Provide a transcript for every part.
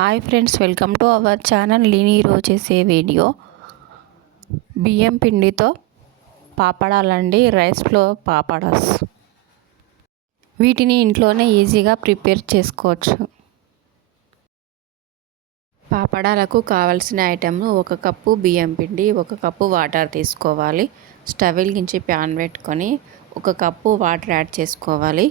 Hi friends, welcome to our channel. నేను ఈరోజు చేసే వీడియో బియ్యం పిండితో పాపడాలండి. Rice flour పాపడాస్. వీటిని ఇంట్లోనే ఈజీగా ప్రిపేర్ చేసుకోవచ్చు. పాపడాలకు కావలసిన ఐటెంలు: 1 కప్పు బియ్యం పిండి, 1 కప్పు వాటర్ తీసుకోవాలి. స్టవ్ వెలిగించి ప్యాన్ పెట్టుకొని 1 కప్పు వాటర్ యాడ్ చేసుకోవాలి.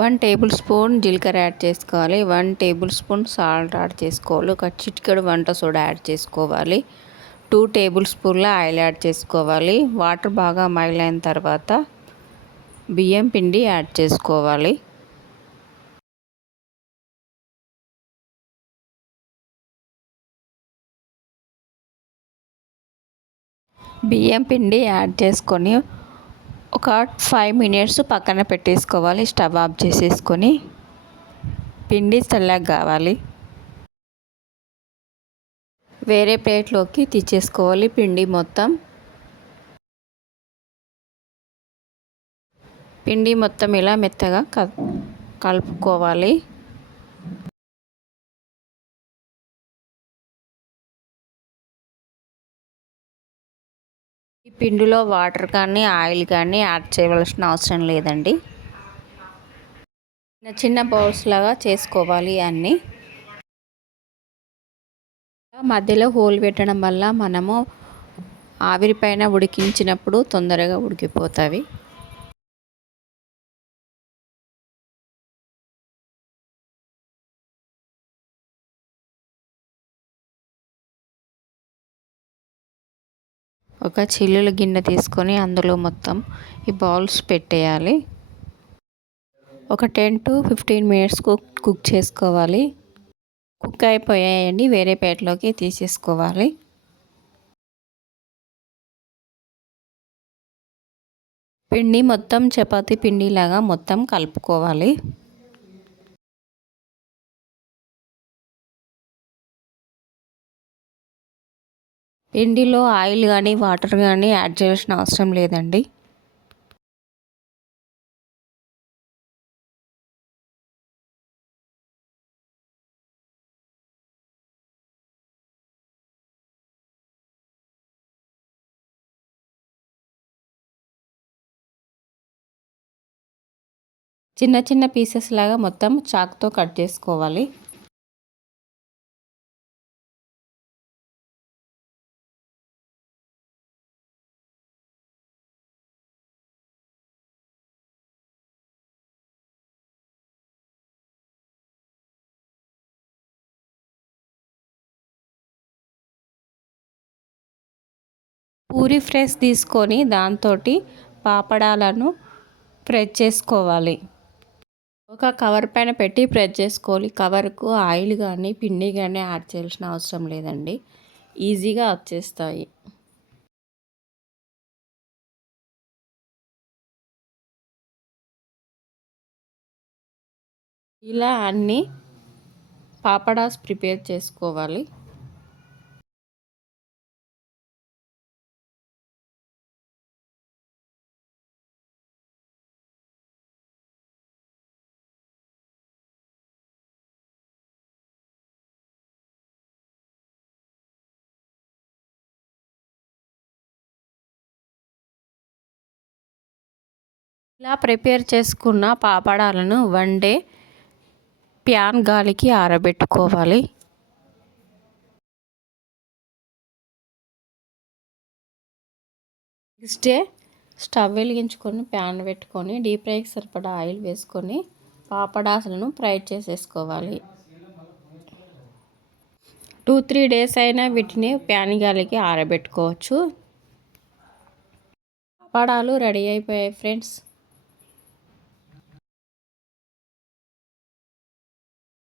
వన్ టేబుల్ స్పూన్ జీలకర్ర యాడ్ చేసుకోవాలి. 1 టేబుల్ స్పూన్ సాల్ట్ యాడ్ చేసుకోవాలి. 1 చిటికెడు వంట సోడా యాడ్ చేసుకోవాలి. 2 టేబుల్ స్పూన్ల ఆయిల్ యాడ్ చేసుకోవాలి. వాటర్ బాగా బాయిల్ అయిన తర్వాత బియ్యం పిండి యాడ్ చేసుకోవాలి. బియ్యం పిండి యాడ్ చేసుకొని ఒక 5 మినిట్స్ పక్కన పెట్టేసుకోవాలి. స్టవ్ ఆఫ్ చేసేసుకొని పిండి చల్లగా కావాలి. వేరే ప్లేట్లోకి తీసేసుకోవాలి. పిండి మొత్తం ఇలా మెత్తగా కలుపుకోవాలి. ఈ పిండిలో వాటర్ కానీ ఆయిల్ కానీ యాడ్ చేయవలసిన అవసరం లేదండి. చిన్న బౌల్స్ లాగా చేసుకోవాలి. అన్నీ మధ్యలో హోల్ పెట్టడం వల్ల మనము ఆవిరిపైన ఉడికించినప్పుడు తొందరగా ఉడికిపోతాయి. ఒక చిల్లుల గిన్నె తీసుకొని అందులో మొత్తం ఈ బౌల్స్ పెట్టేయాలి. ఒక 10 to 15 మినిట్స్ కుక్ చేసుకోవాలి. కుక్ అయిపోయాయండి. వేరే ప్లేట్లోకి తీసేసుకోవాలి. పిండి మొత్తం చపాతీ పిండిలాగా మొత్తం కలుపుకోవాలి. పిండిలో ఆయిల్ కానీ వాటర్ కానీ యాడ్ చేయాల్సిన అవసరం లేదండి. చిన్న చిన్న పీసెస్ లాగా మొత్తం చాక్తో కట్ చేసుకోవాలి. పూరి ప్రెస్ తీసుకొని దాంతో పాపడాలను ప్రెస్ చేసుకోవాలి. ఒక కవర్ పైన పెట్టి ప్రెస్ చేసుకోవాలి. కవర్కు ఆయిల్ కానీ పిండి కానీ యాడ్ చేయాల్సిన అవసరం లేదండి. ఈజీగా వచ్చేస్తాయి. ఇలా అన్ని పాపడాస్ ప్రిపేర్ చేసుకోవాలి. ఇలా ప్రిపేర్ చేసుకున్న పాపడాలను 1 డే ప్యాన్ గాలికి ఆరబెట్టుకోవాలి. నెక్స్ట్ డే స్టవ్ వెలిగించుకొని ప్యాన్ పెట్టుకొని డీప్ ఫ్రైకి సరిపడా ఆయిల్ వేసుకొని పాపడాలను ఫ్రై చేసేసుకోవాలి. 2-3 డేస్ అయినా వీటిని ప్యాన్ గాలికి ఆరబెట్టుకోవచ్చు. పాపడాలు రెడీ అయిపోయాయి ఫ్రెండ్స్.